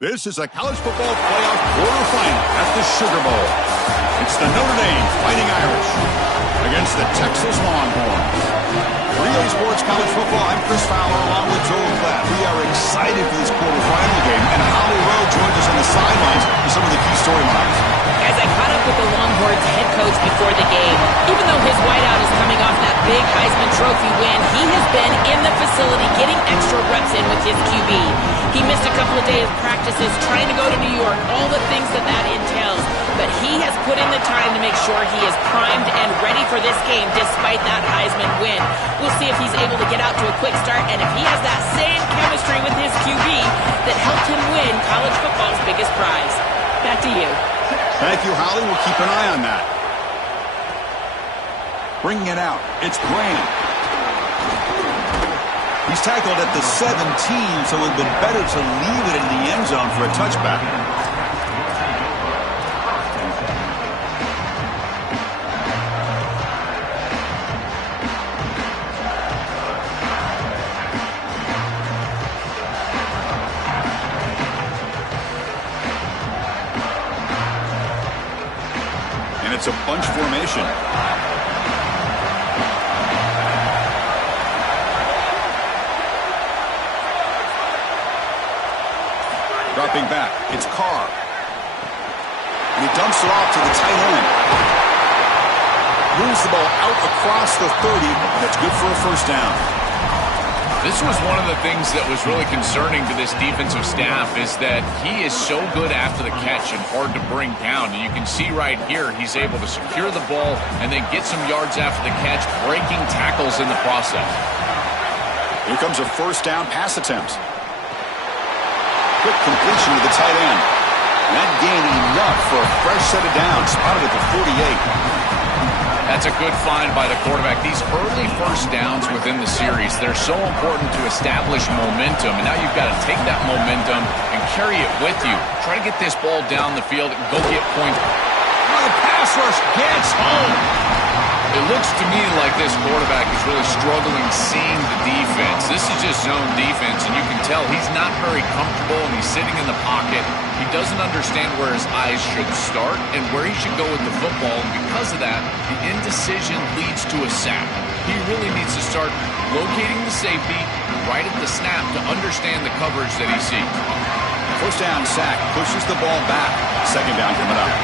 This is a college football playoff quarterfinal at the Sugar Bowl. It's the Notre Dame Fighting Irish against the Texas Longhorns. For EA Sports College Football, I'm Chris Fowler along with Joel Klatt. We are excited for this quarterfinal game, and Holly Rowe joins us on the sidelines for some of the key storylines. As I caught up with the Longhorns head coach before the game, even though his whiteout is coming off that big Heisman Trophy win, he has been in the facility getting extra reps in with his QB. He missed a couple of days of practices trying to go to New York, all the things that entails. But he has put in the time to make sure he is primed and ready for this game despite that Heisman win. We'll see if he's able to get out to a quick start and if he has that same chemistry with his QB that helped him win college football's biggest prize. Back to you. Thank you, Holly. We'll keep an eye on that. Bringing it out, it's Graham. He's tackled at the 17, so it would have been better to leave it in the end zone for a touchback. And it's a bunch formation. Dropping back, it's Carr. And he dumps it off to the tight end. Moves the ball out across the 30. That's good for a first down. This was one of the things that was really concerning to this defensive staff is that he is so good after the catch and hard to bring down. And you can see right here he's able to secure the ball and then get some yards after the catch, breaking tackles in the process. Here comes a first down pass attempt. Quick completion to the tight end. That gain enough for a fresh set of downs, spotted at the 48. That's a good find by the quarterback. These early first downs within the series, they're so important to establish momentum. And now you've got to take that momentum and carry it with you. Try to get this ball down the field and go get points. Oh, the pass rush gets home. It looks to me like this quarterback is really struggling seeing the defense. This is just zone defense, and you can tell he's not very comfortable, and he's sitting in the pocket. He doesn't understand where his eyes should start and where he should go with the football, and because of that, the indecision leads to a sack. He really needs to start locating the safety right at the snap to understand the coverage that he sees. First down sack, pushes the ball back. Second down coming up.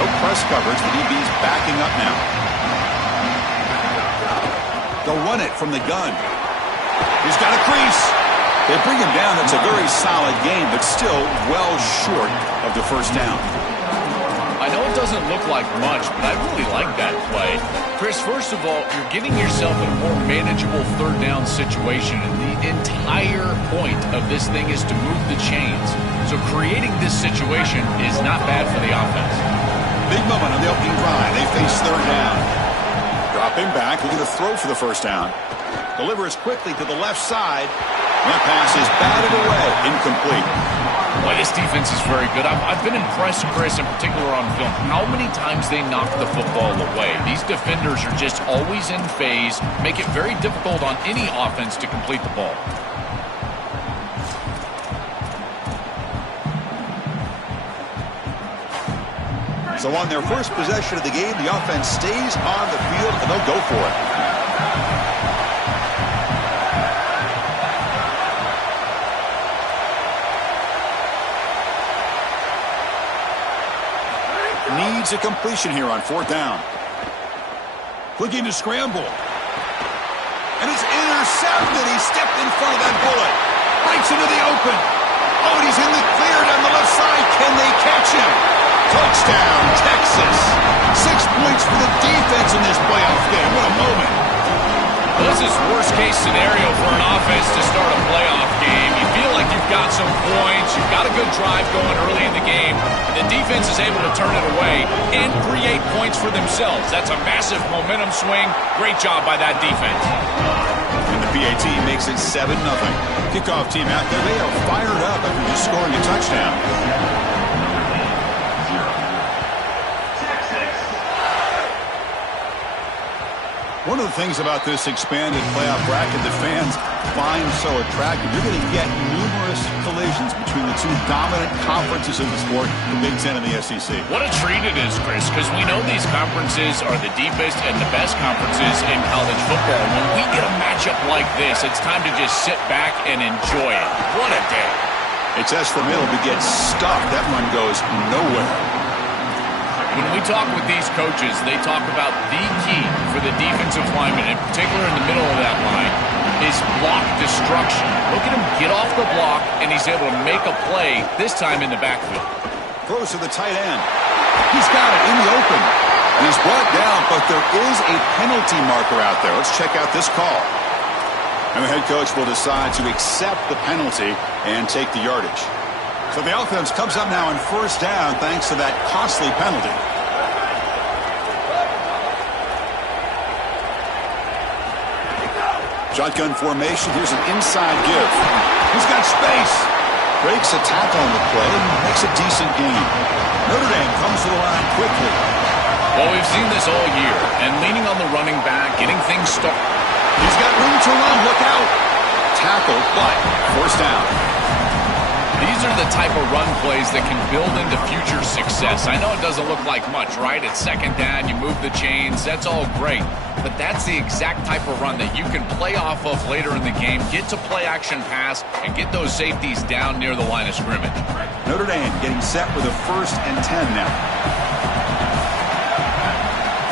No press coverage, the DB's backing up now. They'll run it from the gun. He's got a crease. They bring him down. That's a very solid game, but still well short of the first down. I know it doesn't look like much, but I really like that play. Chris, first of all, you're getting yourself in a more manageable third down situation, and the entire point of this thing is to move the chains. So creating this situation is not bad for the offense. Big moment on the opening drive. They face third down. Dropping back, looking to throw for the first down. Delivers quickly to the left side. That pass is batted away. Incomplete. Boy, this defense is very good. I've been impressed, Chris, in particular on film, how many times they knock the football away. These defenders are just always in phase, make it very difficult on any offense to complete the ball. So on their first possession of the game, the offense stays on the field, and they'll go for it. Needs a completion here on fourth down. Looking to scramble. And it's intercepted. He stepped in front of that bullet. Breaks into the open. Oh, and he's in the clear down the left side. Can they catch him? Touchdown, Texas. 6 points for the defense in this playoff game. What a moment. Well, this is worst-case scenario for an offense to start a playoff game. You feel like you've got some points, you've got a good drive going early in the game, and the defense is able to turn it away and create points for themselves. That's a massive momentum swing. Great job by that defense. And the PAT makes it 7-0. Kickoff team out there. They are fired up after just scoring a touchdown. One of the things about this expanded playoff bracket that fans find so attractive, you're going to get numerous countless collisions between the two dominant conferences in the sport, the Big Ten and the SEC. What a treat it is, Chris, because we know these conferences are the deepest and the best conferences in college football. When we get a matchup like this, it's time to just sit back and enjoy it. What a day. It's S the middle to get stuffed. That one goes nowhere. When we talk with these coaches, they talk about the key for the defensive lineman, in particular in the middle of that line, is block destruction. Look at him get off the block, and he's able to make a play, this time in the backfield. Throws to the tight end. He's got it in the open. And he's brought down, but there is a penalty marker out there. Let's check out this call. And the head coach will decide to accept the penalty and take the yardage. So the offense comes up now on first down thanks to that costly penalty. Shotgun formation. Here's an inside give. He's got space. Breaks a tackle on the play and makes a decent gain. Notre Dame comes to the line quickly. Well, we've seen this all year, and leaning on the running back, getting things started. He's got room to run. Look out. Tackle, but first down. These are the type of run plays that can build into future success. I know it doesn't look like much, right? It's second down, you move the chains, that's all great. But that's the exact type of run that you can play off of later in the game, get to play action pass, and get those safeties down near the line of scrimmage. Notre Dame getting set with a 1st and 10 now.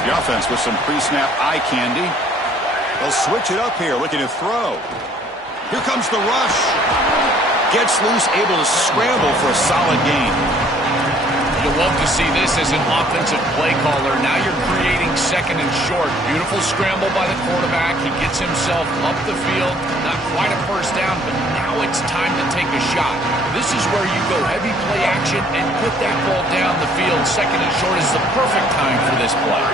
The offense with some pre-snap eye candy. They'll switch it up here, looking to throw. Here comes the rush. Gets loose, able to scramble for a solid gain. You'll love to see this as an offensive play caller. Now you're creating second and short. Beautiful scramble by the quarterback. He gets himself up the field. Not quite a first down, but now it's time to take a shot. This is where you go heavy play action and put that ball down the field. Second and short is the perfect time for this play.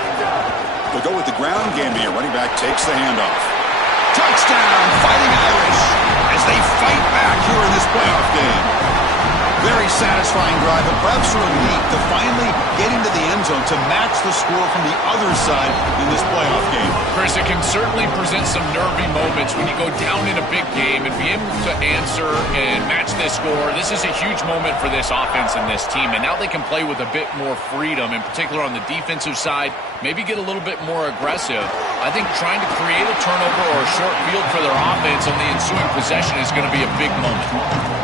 They'll go with the ground game here. Running back takes the handoff. Touchdown, Fighting Irish, as they fight back here in this playoff game. Very satisfying drive, but perhaps a relief to finally get into the end zone to match the score from the other side in this playoff game. Chris, it can certainly present some nervy moments when you go down in a big game and be able to answer and match this score. This is a huge moment for this offense and this team, and now they can play with a bit more freedom, in particular on the defensive side, maybe get a little bit more aggressive. I think trying to create a turnover or a short field for their offense on the ensuing possession is going to be a big moment.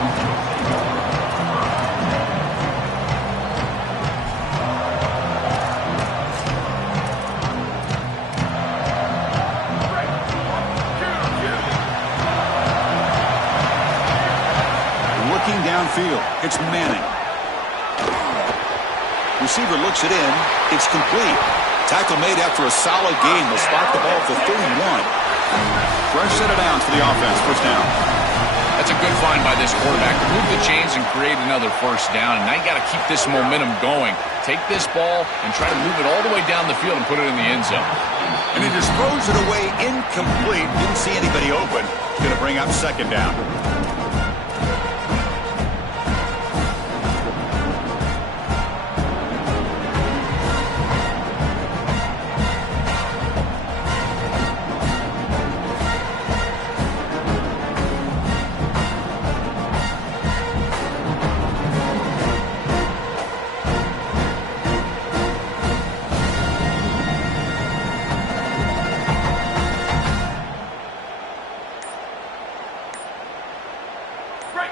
Downfield, it's Manning. Receiver looks it in. It's complete. Tackle made after a solid gain. They'll spot the ball for 31. Fresh set of downs for the offense. First down. That's a good find by this quarterback to move the chains and create another first down. And now you got to keep this momentum going. Take this ball and try to move it all the way down the field and put it in the end zone. And he just throws it away incomplete. Didn't see anybody open. Going to bring up second down.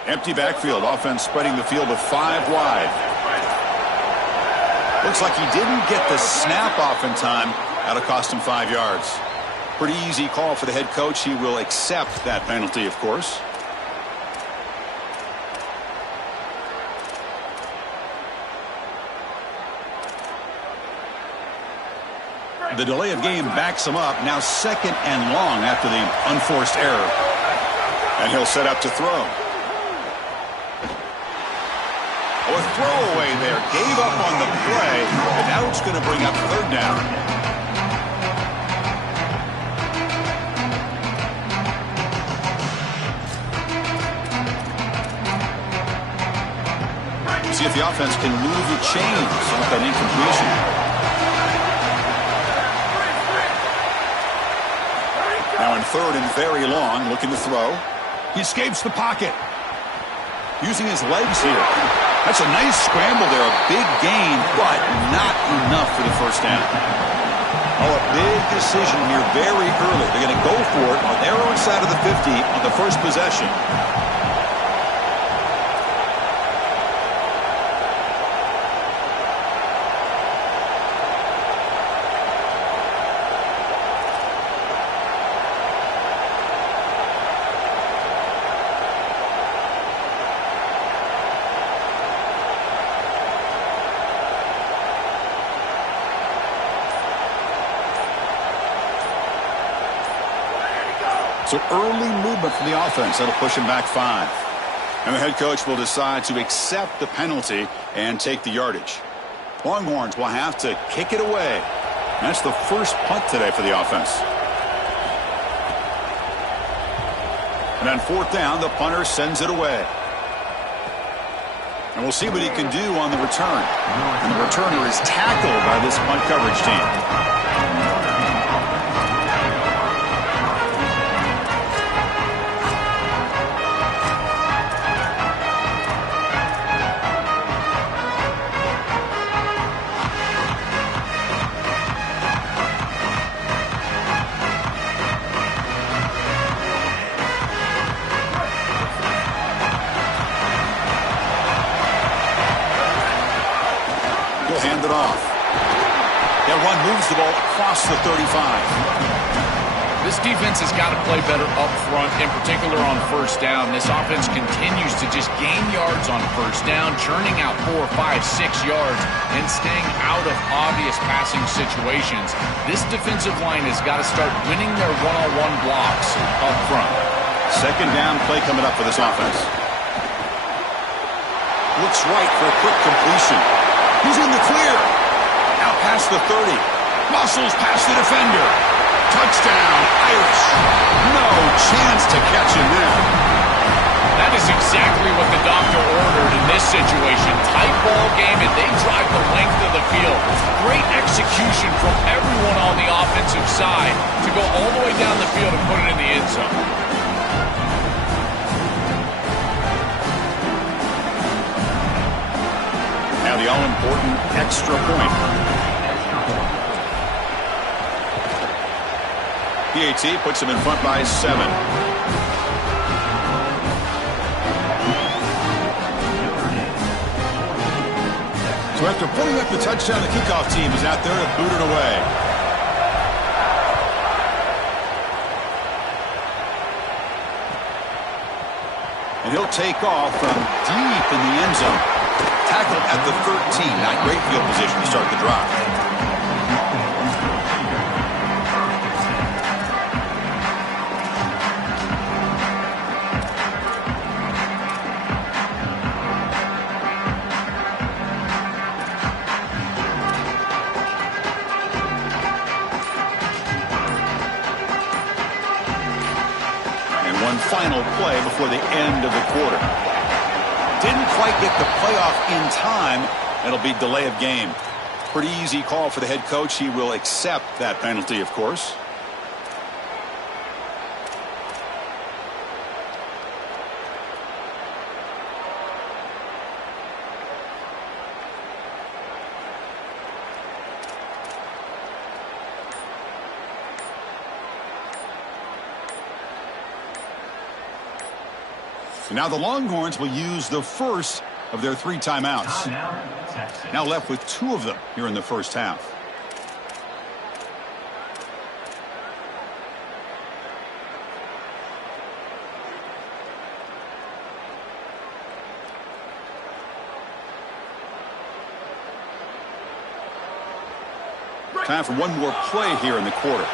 Empty backfield. Offense spreading the field with 5 wide. Looks like he didn't get the snap off in time. That'll cost him 5 yards. Pretty easy call for the head coach. He will accept that penalty, of course. The delay of game backs him up. Now second and long after the unforced error. And he'll set up to throw. A throwaway there. Gave up on the play, and now it's going to bring up third down. See if the offense can move the chains off that incompletion. Now in third and very long, looking to throw. He escapes the pocket. using his legs here. That's a nice scramble there, a big gain, but not enough for the first down. Oh, a big decision here very early. They're going to go for it on their own side of the 50 on the first possession. So early movement from the offense. That'll push him back 5. And the head coach will decide to accept the penalty and take the yardage. Longhorns will have to kick it away. That's the first punt today for the offense. And on 4th down, the punter sends it away. And we'll see what he can do on the return. And the returner is tackled by this punt coverage team. Hand it off. That run moves the ball across the 35. This defense has got to play better up front, in particular on first down. This offense continues to just gain yards on first down, churning out 4, 5, 6 yards, and staying out of obvious passing situations. This defensive line has got to start winning their one-on-one blocks up front. Second down play coming up for this offense. Looks right for a quick completion. He's in the clear. Out past the 30. Muscles past the defender. Touchdown, Irish. No chance to catch him there. That is exactly what the doctor ordered in this situation. Tight ball game, and they drive the length of the field. Great execution from everyone on the offensive side to go all the way down the field and put it in the end zone. Now the all-important extra point. PAT puts him in front by 7. So after putting up the touchdown, the kickoff team is out there to boot it away. And he'll take off from deep in the end zone. Tackled at the 13. Not great field position to start the drive. And one final play before the end of the quarter. Didn't quite get the playoff in time. It'll be delay of game. Pretty easy call for the head coach. He will accept that penalty, of course. Now the Longhorns will use the first of their 3 timeouts. Now left with 2 of them here in the first half. Time for one more play here in the quarter.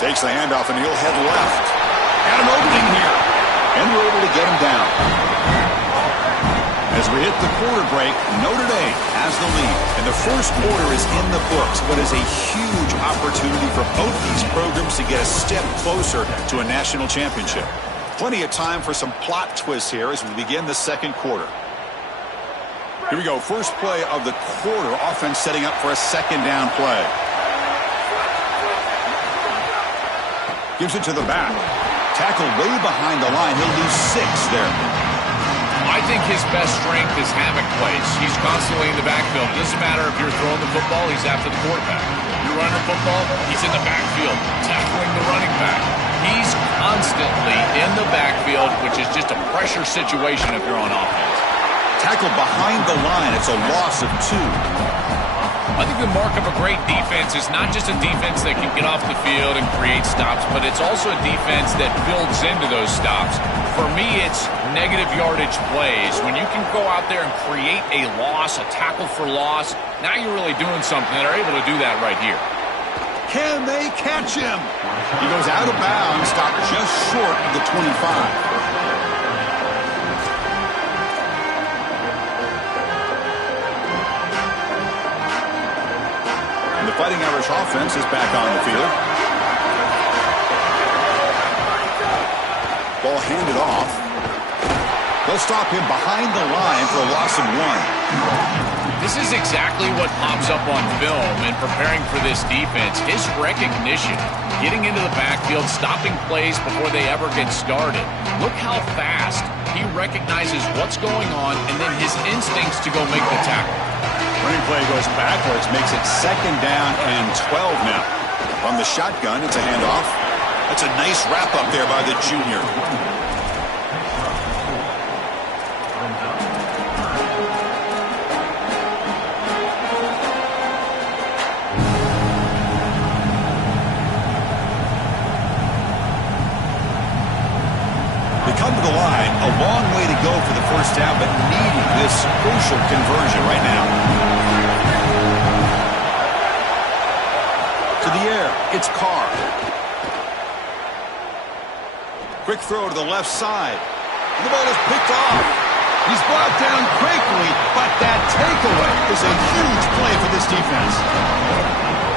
Takes the handoff and he'll head left. Got an opening here. And we're able to get him down. As we hit the quarter break, Notre Dame has the lead. And the first quarter is in the books. What is a huge opportunity for both these programs to get a step closer to a national championship. Plenty of time for some plot twists here as we begin the second quarter. Here we go. First play of the quarter. Offense setting up for a second down play. Gives it to the back. Tackle way behind the line. He'll lose 6 there. I think his best strength is hammock plays. He's constantly in the backfield. It doesn't matter if you're throwing the football, he's after the quarterback. You're running the football, he's in the backfield, tackling the running back. He's constantly in the backfield, which is just a pressure situation if you're on offense. Tackle behind the line. It's a loss of 2. I think the mark of a great defense is not just a defense that can get off the field and create stops, but it's also a defense that builds into those stops. For me, it's negative yardage plays. When you can go out there and create a loss, a tackle for loss, now you're really doing something. They're able to do that right here. Can they catch him? He goes out of bounds, stopped just short of the 25. The Fighting Irish offense is back on the field. Ball handed off. They'll stop him behind the line for a loss of 1. This is exactly what pops up on film in preparing for this defense. His recognition, getting into the backfield, stopping plays before they ever get started. Look how fast he recognizes what's going on and then his instincts to go make the tackle. Running play goes backwards, makes it 2nd down and 12 now. From the shotgun, it's a handoff. That's a nice wrap up there by the junior. They come to the line, a long way to go for the first down, but needing this crucial conversion right now. To the air, it's Carr. Quick throw to the left side. The ball is picked off. He's brought down quickly, but that takeaway is a huge play for this defense.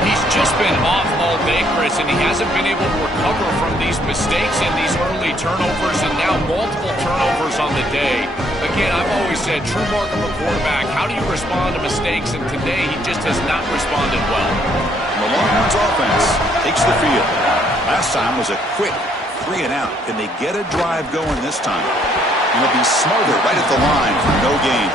He's just been off all day, Chris, and he hasn't been able to recover from these mistakes and these early turnovers, and now multiple turnovers on the day. Again, I've always said, true mark of a quarterback, how do you respond to mistakes? And today, he just has not responded well. The Longhorns offense takes the field. Last time was a quick 3 and out. Can they get a drive going this time? And they'll be smarter right at the line for no gain.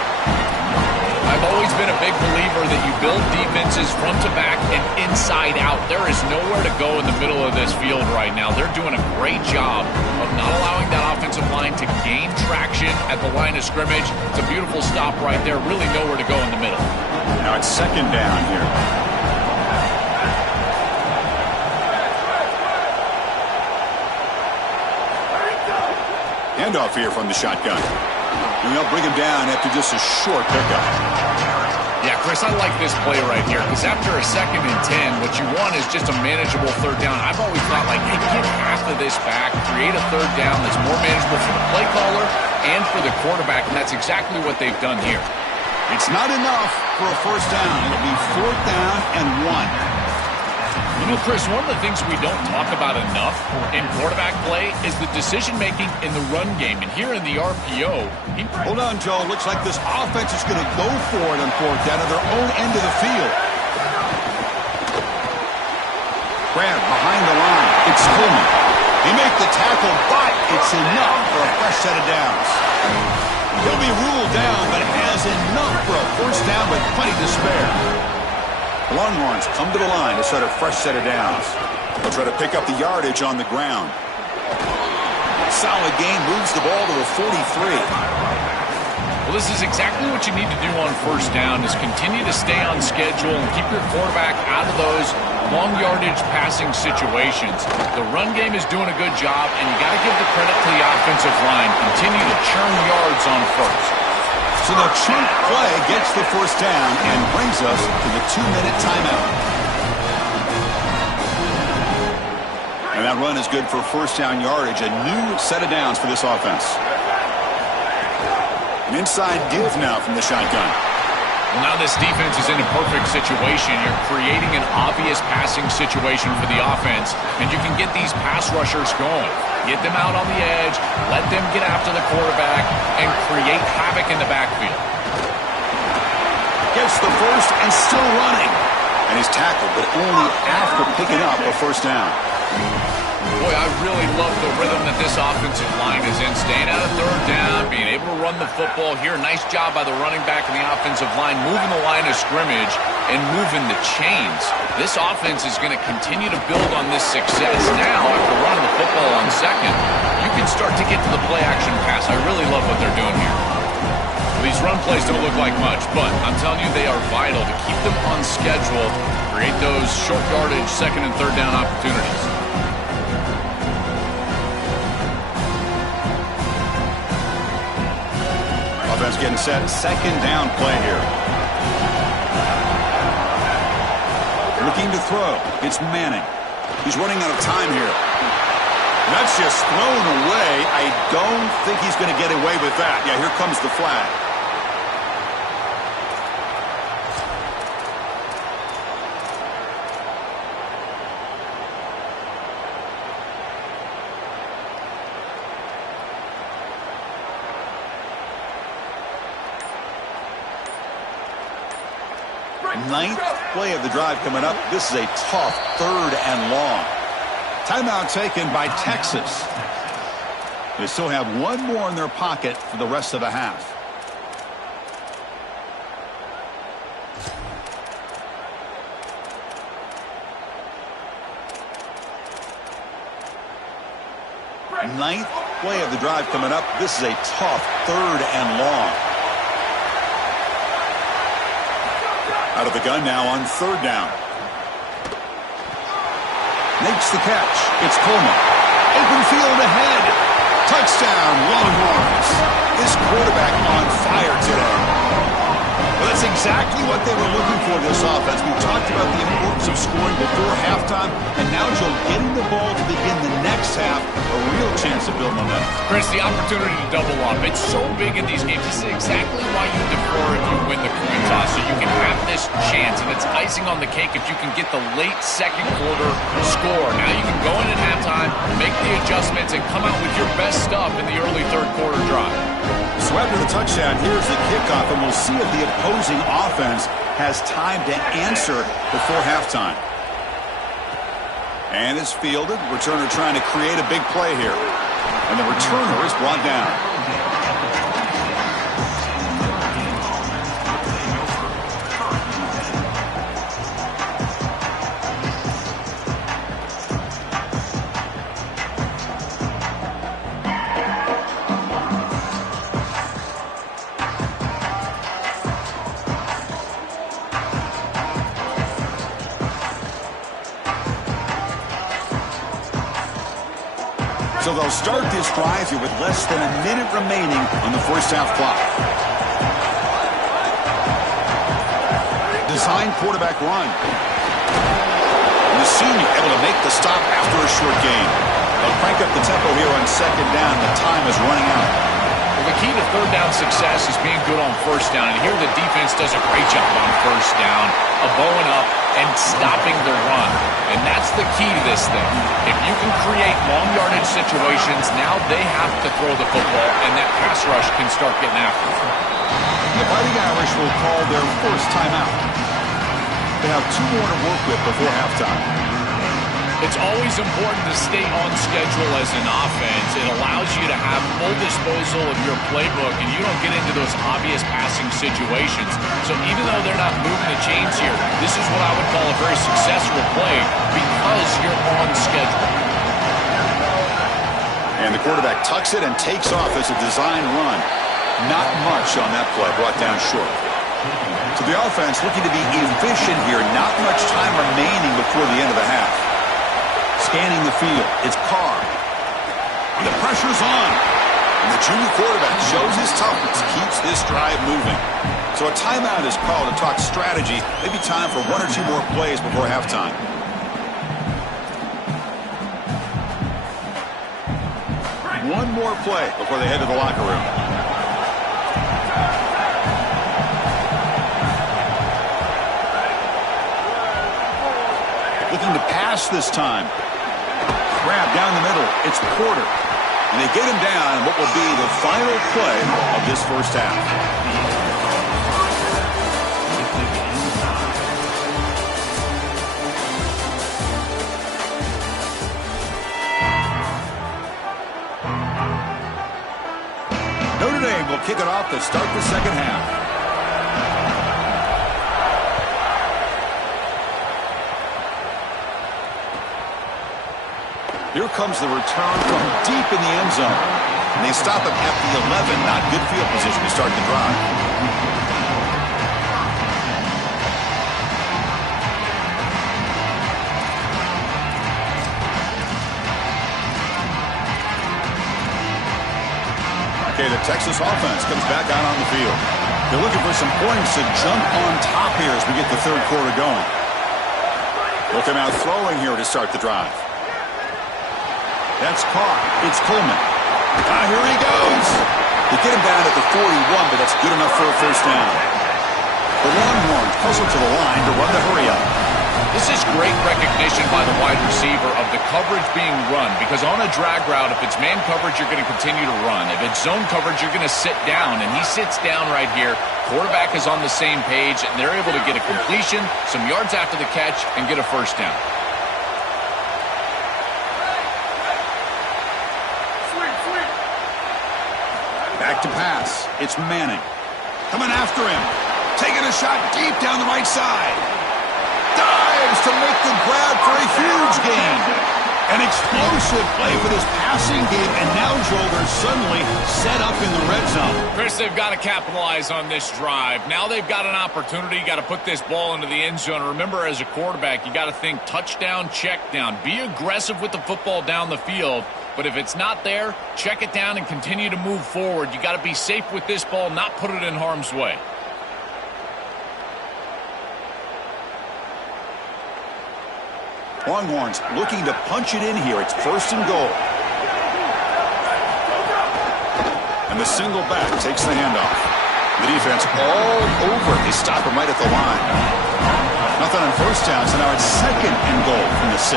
I've always been a big believer that you build defenses front to back and inside out. There is nowhere to go in the middle of this field right now. They're doing a great job of not allowing that offensive line to gain traction at the line of scrimmage. It's a beautiful stop right there. Really nowhere to go in the middle. Now it's 2nd down here. Handoff here from the shotgun. And they'll bring him down after just a short pickup. Yeah, Chris, I like this play right here because after a 2nd and 10, what you want is just a manageable 3rd down. I've always thought, like, hey, get half of this back, create a 3rd down that's more manageable for the play caller and for the quarterback, and that's exactly what they've done here. It's not enough for a 1st down. It'll be 4th down and 1. You know, Chris, one of the things we don't talk about enough in quarterback play is the decision-making in the run game. And here in the RPO, hold on, Joe. Looks like this offense is going to go for it on 4th down at their own end of the field. Grab behind the line. It's Coleman. He make the tackle, but it's enough for a fresh set of downs. He'll be ruled down, but has enough for a 1st down with plenty to spare. The Longhorns come to the line to set a fresh set of downs. They'll try to pick up the yardage on the ground. Solid gain, moves the ball to the 43. Well, this is exactly what you need to do on 1st down is continue to stay on schedule and keep your quarterback out of those long yardage passing situations. The run game is doing a good job, and you got to give the credit to the offensive line. Continue to churn yards on 1st. So the chunk play gets the 1st down and brings us to the 2-minute timeout. And that run is good for 1st down yardage, a new set of downs for this offense. An inside give now from the shotgun. Well, now this defense is in a perfect situation. You're creating an obvious passing situation for the offense, and you can get these pass rushers going. Get them out on the edge, let them get after the quarterback, and create havoc in the backfield. Gets the 1st and still running. And he's tackled, but only after picking up a 1st down. Boy, I really love the rhythm that this offensive line is in. Staying out of third down, being able to run the football here. Nice job by the running back and the offensive line, moving the line of scrimmage and moving the chains. This offense is going to continue to build on this success. Now, after running the football on second, you can start to get to the play-action pass. I really love what they're doing here. These run plays don't look like much, but I'm telling you they are vital to keep them on schedule, create those short yardage second and third down opportunities. Offense getting set. Second down play here. Looking to throw. It's Manning. He's running out of time here. That's just thrown away. I don't think he's going to get away with that. Yeah, here comes the flag. Ninth play of the drive coming up. This is a tough third and long. Timeout taken by Texas. They still have one more in their pocket for the rest of the half. Ninth play of the drive coming up. This is a tough third and long. Out of the gun now on third down. Makes the catch. It's Coleman. Open field ahead. Touchdown, Longhorns. This quarterback on fire today. Well, that's exactly what they were looking for this offense. We talked about the importance of scoring before halftime, and now Joe getting the ball to begin the next half, a real chance to build momentum. Chris, the opportunity to double up. It's so big in these games. This is exactly why you defer if you win the coin toss, so you can have this chance, and it's icing on the cake if you can get the late second quarter score. Now you can go in at halftime, make the adjustments, and come out with your best stuff in the early third quarter drive. So after the touchdown, here's the kickoff, and we'll see if the opposing offense has time to answer before halftime. And it's fielded. Returner trying to create a big play here. And the returner is brought down. So they'll start this drive here with less than a minute remaining on the first half clock. Design quarterback run. And the senior able to make the stop after a short gain. They'll crank up the tempo here on second down. The time is running out. Well, the key to third down success is being good on first down. And here the defense does a great job on first down, bowing up and stopping the run. And that's the key to this thing. If you can create long yardage situations, now they have to throw the football, and that pass rush can start getting after it. The Fighting Irish will call their first timeout. They have two more to work with before halftime. It's always important to stay on schedule as an offense. It allows you to have full disposal of your playbook, and you don't get into those obvious passing situations. So even though they're not moving the chains here, this is what I would call a very successful play because you're on schedule. And the quarterback tucks it and takes off as a design run. Not much on that play, brought down short. So the offense looking to be efficient here. Not much time remaining before the end of the half. Scanning the field, it's Carr. And the pressure's on. And the junior quarterback shows his toughness, keeps this drive moving. So a timeout is called to talk strategy. Maybe time for one or two more plays before halftime. One more play before they head to the locker room. Looking to pass this time. Grab down the middle. It's Porter. And they get him down in what will be the final play of this first half. will kick it off to start the second half. Here comes the return from deep in the end zone. And they stop him at the 11. Not good field position to start the drive. Okay, the Texas offense comes back out on the field. They're looking for some points to jump on top here as we get the third quarter going. Looking out throwing here to start the drive. That's caught. It's Coleman. Here he goes. They get him down at the 41, but that's good enough for a first down. The Longhorns hustle to the line to run the hurry up. This is great recognition by the wide receiver of the coverage being run, because on a drag route, if it's man coverage, you're going to continue to run. If it's zone coverage, you're going to sit down, and he sits down right here. Quarterback is on the same page, and they're able to get a completion, some yards after the catch, and get a first down. Back to pass. It's Manning. Coming after him. Taking a shot deep down the right side. Dives to make the grab for a huge gain. An explosive play for this passing game, and now, Joel, they're suddenly set up in the red zone. Chris, they've got to capitalize on this drive. Now they've got an opportunity. You got to put this ball into the end zone. Remember, as a quarterback, you got to think touchdown, check down. Be aggressive with the football down the field. But if it's not there, check it down and continue to move forward. You got to be safe with this ball, not put it in harm's way. Longhorns looking to punch it in here. It's first and goal. And the single back takes the handoff. The defense all over. They stop him right at the line. Nothing on first down, so now it's second and goal from the 6.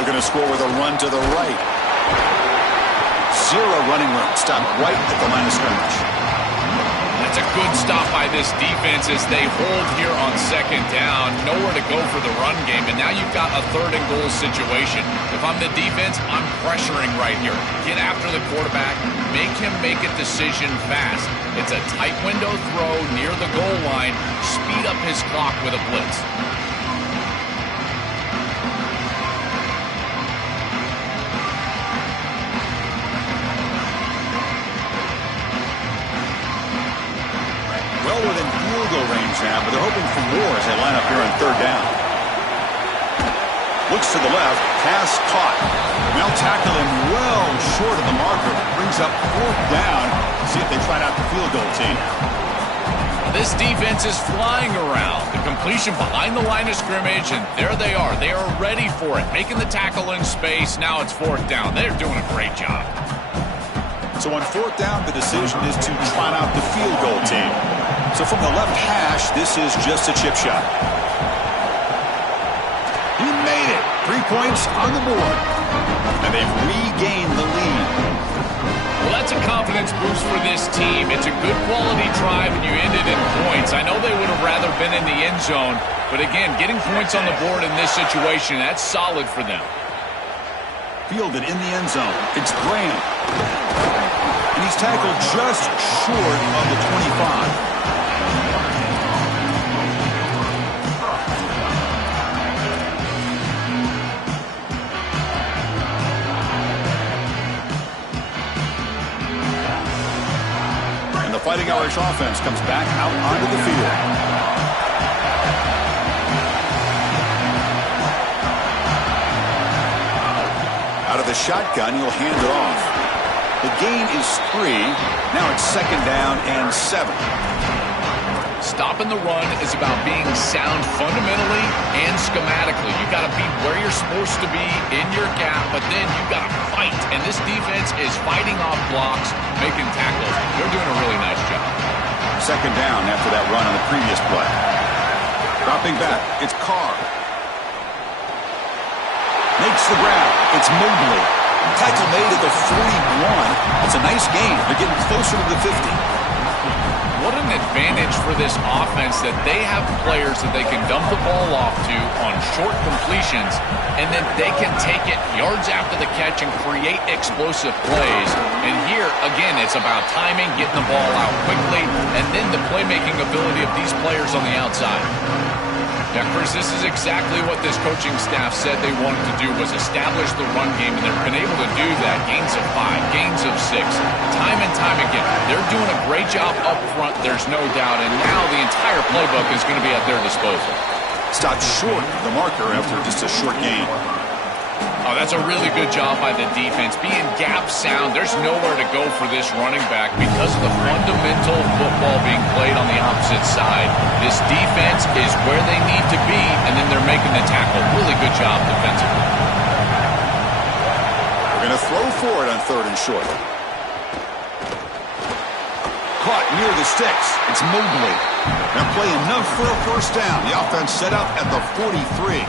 Looking to score with a run to the right. Zero running room. Stopped right at the line of scrimmage. That's a good stop by this defense as they hold here on second down. Nowhere to go for the run game, and now you've got a third and goal situation. If I'm the defense, I'm pressuring right here. Get after the quarterback. Make him make a decision fast. It's a tight window throw near the goal line. Speed up his clock with a blitz. Well within field goal range now, but they're hoping for more as they line up here on third down. Looks to the left, pass caught. They'll tackle him well short of the marker. Brings up fourth down. See if they try out the field goal team. This defense is flying around. The completion behind the line of scrimmage, and there they are. They are ready for it. Making the tackle in space. Now it's fourth down. They're doing a great job. So on fourth down, the decision is to try out the field goal team. So from the left hash, this is just a chip shot. He made it. 3 points on the board. And they've regained the lead. Well, that's a confidence boost for this team. It's a good quality drive, and you ended in points. I know they would have rather been in the end zone, but again, getting points on the board in this situation, that's solid for them. Fielded in the end zone. It's Graham. And he's tackled just short of the 25. Fighting Irish offense comes back out onto the field. Out of the shotgun, he'll hand it off. The gain is 3. Now it's second down and 7. Stopping the run is about being sound fundamentally and schematically. You got to be where you're supposed to be in your gap, but then you got to fight. And this defense is fighting off blocks, making tackles. They're doing a really nice job. Second down after that run on the previous play. Dropping back, it's Carr. Makes the grab. It's Mobley. Tackle made at the 41. It's a nice gain. They're getting closer to the 50. what an advantage for this offense that they have players that they can dump the ball off to on short completions, and then they can take it yards after the catch and create explosive plays. And here, again, it's about timing, getting the ball out quickly, and then the playmaking ability of these players on the outside. Yeah, Chris, this is exactly what this coaching staff said they wanted to do, was establish the run game, and they've been able to do that. Gains of 5, gains of 6, time and time again. They're doing a great job up front, there's no doubt, and now the entire playbook is going to be at their disposal. Stopped short of the marker after just a short gain. Oh, that's a really good job by the defense. Being gap sound, there's nowhere to go for this running back because of the fundamental football being played on the opposite side. This defense is where they need to be, and then they're making the tackle. Really good job defensively. We're going to throw for it on 3rd and short. Caught near the sticks. It's Mobley. Now play enough for a first down. The offense set up at the 43.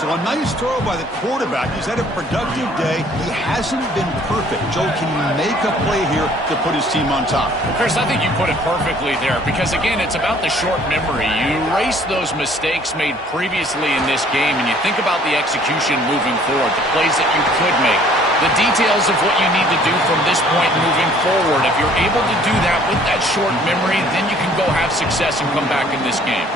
So a nice throw by the quarterback. He's had a productive day. He hasn't been perfect. Joe, can he make a play here to put his team on top? Chris, I think you put it perfectly there because, again, it's about the short memory. You erase those mistakes made previously in this game, and you think about the execution moving forward, the plays that you could make, the details of what you need to do from this point moving forward. If you're able to do that with that short memory, then you can go have success and come back in this game.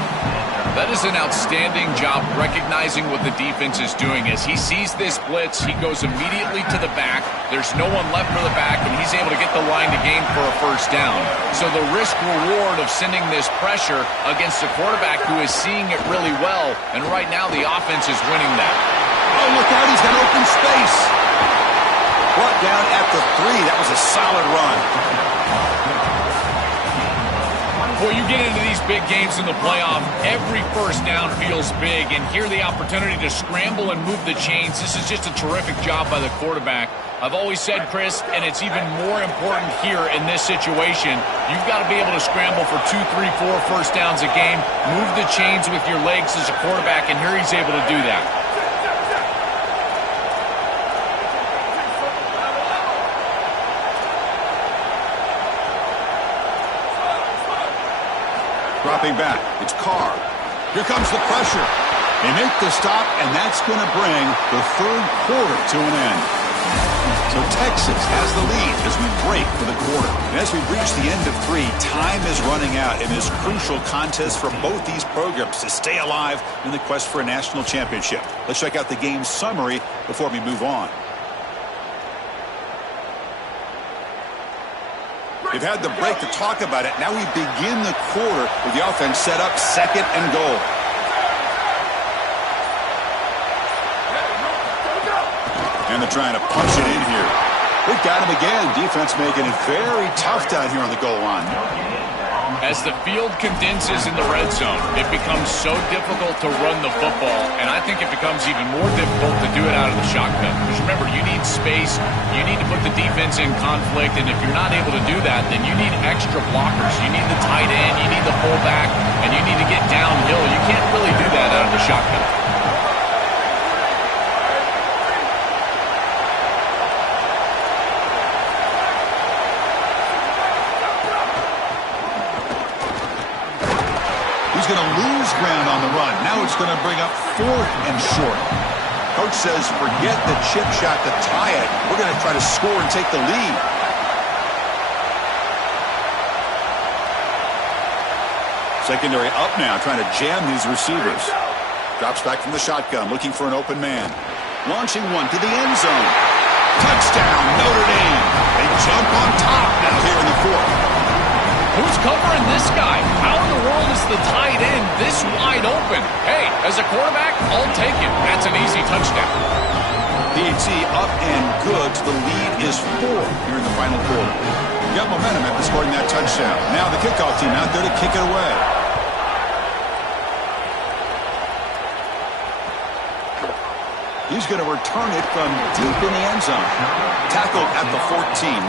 That is an outstanding job recognizing what the defense is doing. As he sees this blitz, he goes immediately to the back. There's no one left for the back, and he's able to get the line to gain for a first down. So the risk-reward of sending this pressure against a quarterback who is seeing it really well, and right now the offense is winning that. Oh, look out, he's got open space. Brought down at the 3. That was a solid run. Boy, you get into these big games in the playoff, every first down feels big, and here the opportunity to scramble and move the chains. This is just a terrific job by the quarterback. I've always said, Chris, and it's even more important here in this situation, you've got to be able to scramble for 2, 3, 4 first downs a game, move the chains with your legs as a quarterback, and here he's able to do that. Dropping back, it's Carr. Here comes the pressure. They make the stop, and that's going to bring the 3rd quarter to an end. So Texas has the lead as we break for the quarter. And as we reach the end of 3, time is running out in this crucial contest for both these programs to stay alive in the quest for a national championship. Let's check out the game summary before we move on. They've had the break to talk about it. Now we begin the quarter with the offense set up 2nd and goal. And they're trying to punch it in here. We got him again. Defense making it very tough down here on the goal line. As the field condenses in the red zone, it becomes so difficult to run the football, and I think it becomes even more difficult to do it out of the shotgun. Because remember, you need space, you need to put the defense in conflict, and if you're not able to do that, then you need extra blockers. You need the tight end, you need the fullback, and you need to get downhill. You can't really do that out of the shotgun. He's going to lose ground on the run. Now it's going to bring up 4th and short. Coach says, forget the chip shot to tie it. We're going to try to score and take the lead. Secondary up now, trying to jam these receivers. Drops back from the shotgun, looking for an open man. Launching one to the end zone. Touchdown, Notre Dame. They jump on top now here in the 4th. Who's covering this guy? How in the world is the tight end this wide open? Hey, as a quarterback, I'll take it. That's an easy touchdown. PHC up and good. The lead is 4 here in the final quarter. Got momentum after scoring that touchdown. Now the kickoff team out there to kick it away. He's going to return it from deep in the end zone. Tackled at the 14.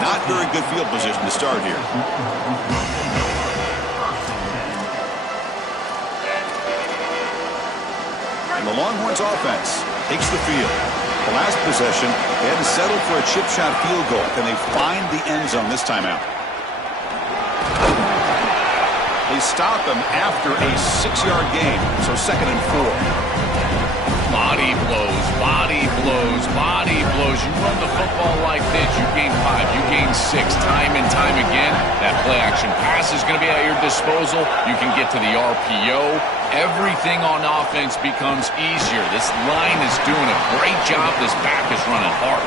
Not very good field position to start here. And the Longhorns offense takes the field. The last possession, they had to settle for a chip shot field goal. Can they find the end zone this time out? They stop him after a 6-yard gain, so 2nd and 4. Body blows, body blows, body blows. You run the football like this, you gain 5, you gain 6, time and time again. That play-action pass is going to be at your disposal. You can get to the RPO. Everything on offense becomes easier. This line is doing a great job. This back is running hard.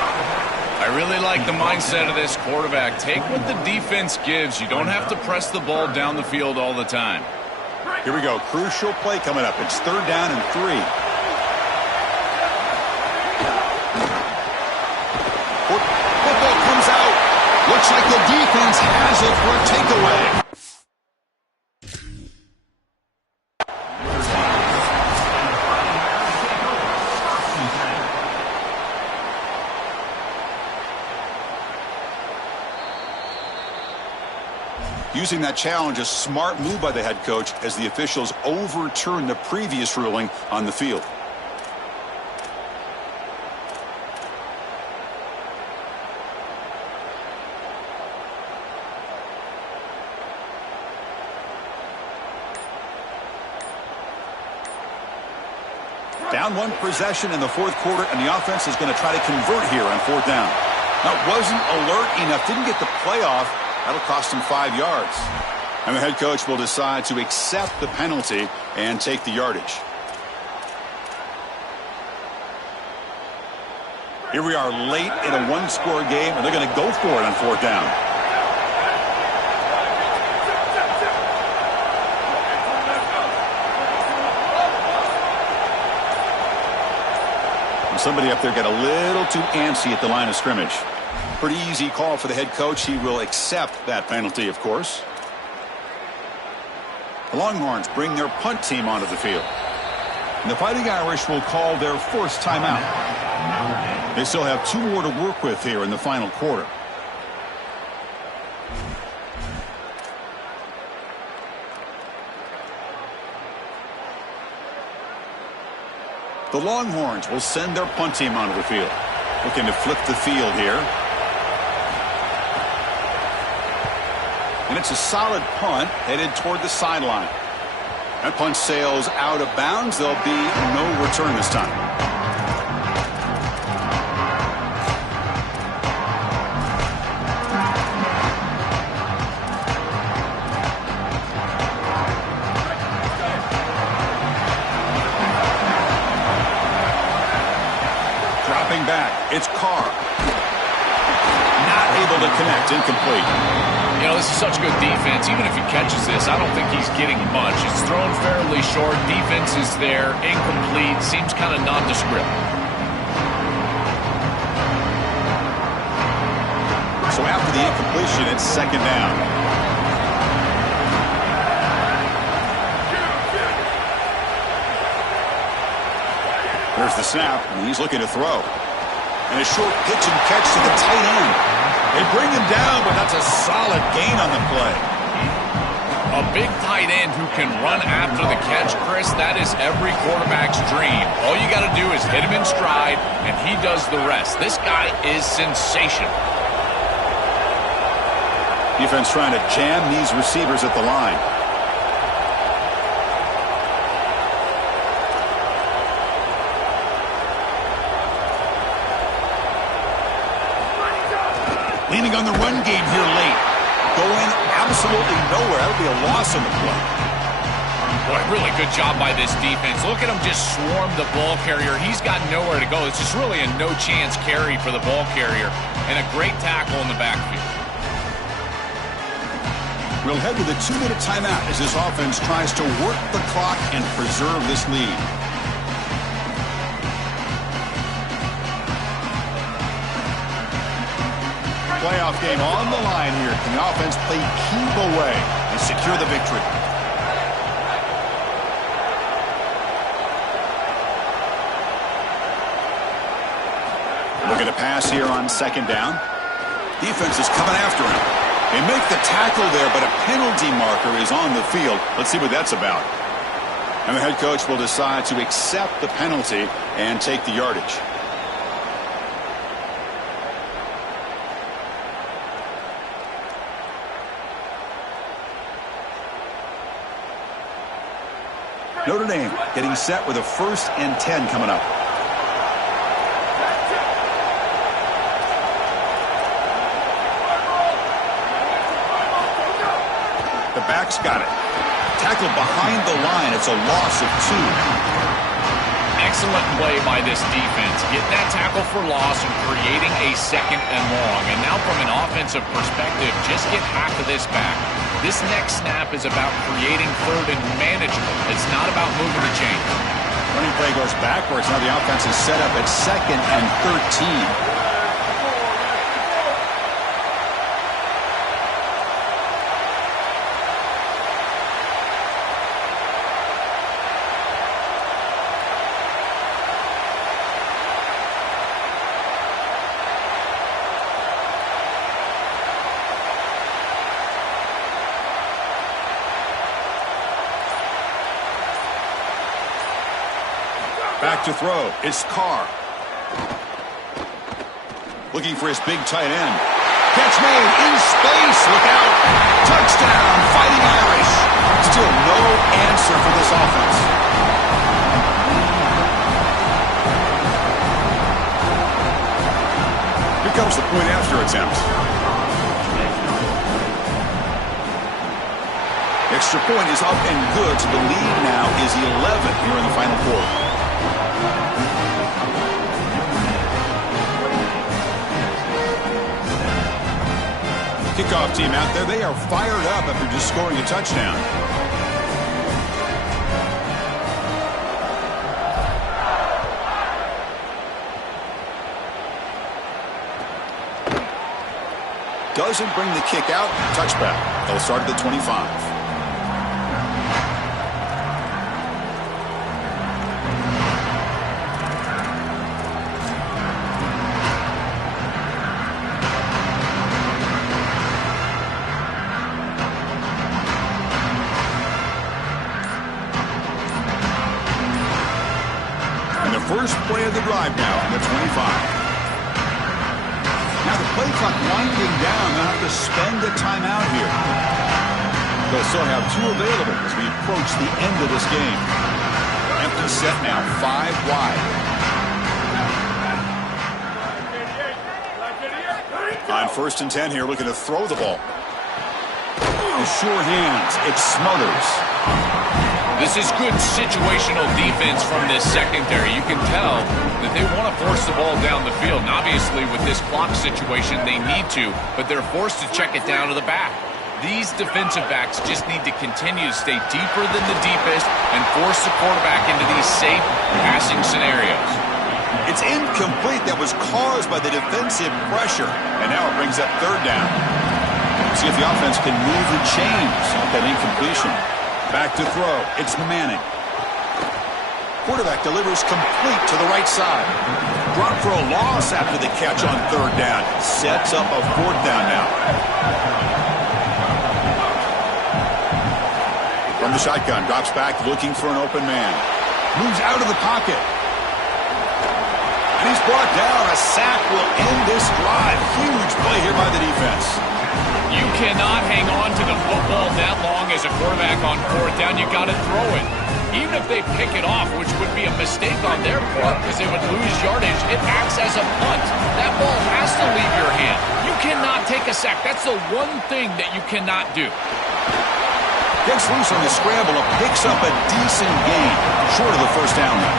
I really like the mindset of this quarterback. Take what the defense gives. You don't have to press the ball down the field all the time. Here we go. Crucial play coming up. It's 3rd down and 3. Football comes out. Looks like the defense has it for a takeaway. Using that challenge, a smart move by the head coach as the officials overturn the previous ruling on the field. Down 1 possession in the 4th quarter, and the offense is going to try to convert here on 4th down. Now, wasn't alert enough, didn't get the playoff. That'll cost him 5 yards. And the head coach will decide to accept the penalty and take the yardage. Here we are late in a 1-score game, and they're going to go for it on 4th down. Somebody up there got a little too antsy at the line of scrimmage. Pretty easy call for the head coach. He will accept that penalty, of course. The Longhorns bring their punt team onto the field. And the Fighting Irish will call their first timeout. They still have 2 more to work with here in the final quarter. The Longhorns will send their punt team onto the field. Looking to flip the field here. And it's a solid punt headed toward the sideline. That punt sails out of bounds. There'll be no return this time. Back. It's Carr. Not able to connect. Incomplete. You know, this is such good defense. Even if he catches this, I don't think he's getting much. It's thrown fairly short. Defense is there. Incomplete. Seems kind of nondescript. So after the incompletion, it's 2nd down. There's the snap, and he's looking to throw. And a short pitch and catch to the tight end. They bring him down, but that's a solid gain on the play. A big tight end who can run after the catch, Chris, that is every quarterback's dream. All you got to do is hit him in stride, and he does the rest. This guy is sensational. Defense trying to jam these receivers at the line. Leaning on the run game here late. Going absolutely nowhere. That'll be a loss on the play. Boy, really good job by this defense. Look at him just swarm the ball carrier. He's got nowhere to go. It's just really a no-chance carry for the ball carrier. And a great tackle in the backfield. We'll head to the 2-minute timeout as this offense tries to work the clock and preserve this lead. Playoff game on the line here. Can the offense play keep away and secure the victory? Looking to pass here on 2nd down. Defense is coming after him. They make the tackle there, but a penalty marker is on the field. Let's see what that's about. And the head coach will decide to accept the penalty and take the yardage. Notre Dame getting set with a 1st and 10 coming up. The back's got it. Tackled behind the line. It's a loss of 2. Excellent play by this defense. Getting that tackle for loss and creating a 2nd and long. And now from an offensive perspective, just get half of this back. This next snap is about creating 3rd and manageable. It's not about moving the chain. Running play goes backwards. Now the offense is set up at 2nd and 13. Back to throw. It's Carr. Looking for his big tight end. Catch made in space. Look out. Touchdown. Fighting Irish. Still no answer for this offense. Here comes the point after attempt. Extra point is up and good, so the lead now is 11 here in the final quarter. Kickoff team out there. They are fired up after just scoring a touchdown. Doesn't bring the kick out. Touchback. They'll start at the 25. First play of the drive now on the 25. Now the play clock winding down. They'll have to spend a timeout here. They'll still have 2 available as we approach the end of this game. Empty set now, 5 wide. On 1st and 10 here, looking to throw the ball. Sure hands. It smothers. This is good situational defense from this secondary. You can tell that they want to force the ball down the field. And obviously, with this clock situation, they need to, but they're forced to check it down to the back. These defensive backs just need to continue to stay deeper than the deepest and force the quarterback into these safe passing scenarios. It's incomplete. That was caused by the defensive pressure. And now it brings up 3rd down. See if the offense can move the chains off that incompletion. Back to throw. It's Manning. Quarterback delivers complete to the right side. Drop for a loss after the catch on 3rd down. Sets up a 4th down now. From the shotgun, drops back looking for an open man. Moves out of the pocket. And he's brought down. A sack will end this drive. Huge play here by the defense. You cannot hang on to the football that long as a quarterback on 4th down. You got to throw it. Even if they pick it off, which would be a mistake on their part because they would lose yardage, it acts as a punt. That ball has to leave your hand. You cannot take a sack. That's the one thing that you cannot do. Gets loose on the scramble and picks up a decent gain. Short of the 1st down now.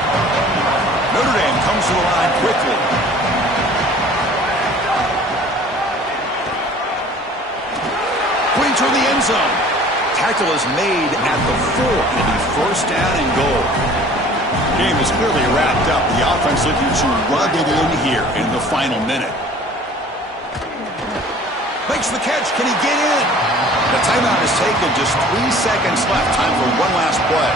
Notre Dame comes to the line quickly. Toward the end zone. Tackle is made at the 4. It'll be 1st down and goal. Game is clearly wrapped up. The offense looking to rug it in here in the final minute. Makes the catch. Can he get in? The timeout is taken. Just 3 seconds left. Time for one last play.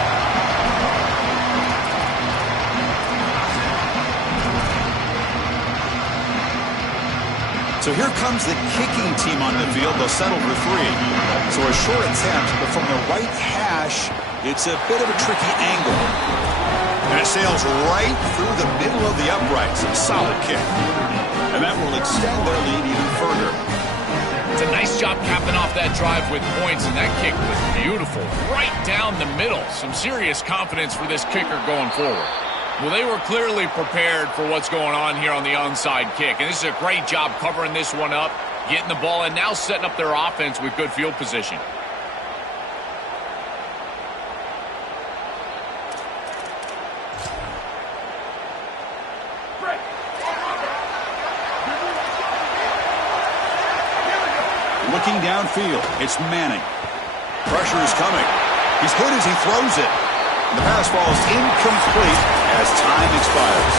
So here comes the kicking team on the field. They'll settle for 3. So a short attempt, but from the right hash, it's a bit of a tricky angle. And it sails right through the middle of the uprights. A solid kick. And that will extend their lead even further. It's a nice job capping off that drive with points, and that kick was beautiful. Right down the middle. Some serious confidence for this kicker going forward. Well, they were clearly prepared for what's going on here on the onside kick, and this is a great job covering this one up, getting the ball, and now setting up their offense with good field position. Looking downfield, it's Manning. Pressure is coming. He's hit as he throws it. The pass falls incomplete as time expires.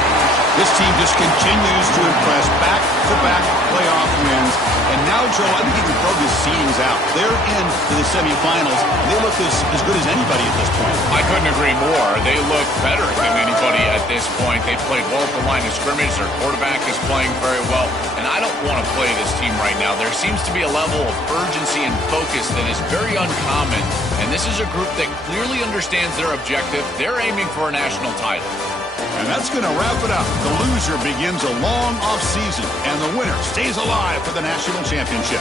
This team just continues to impress, back-to-back playoff wins. And now, Joe, I think you can throw the seedings out. They're into the semifinals. They look as good as anybody at this point. I couldn't agree more. They look better than anybody at this point. They've played well at the line of scrimmage. Their quarterback is playing very well. And I don't want to play this team right now. There seems to be a level of urgency and focus that is very uncommon. And this is a group that clearly understands their objective. They're aiming for a national title. And that's going to wrap it up. The loser begins a long offseason, and the winner stays alive for the national championship.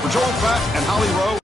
For Joel Pratt and Holly Rowe.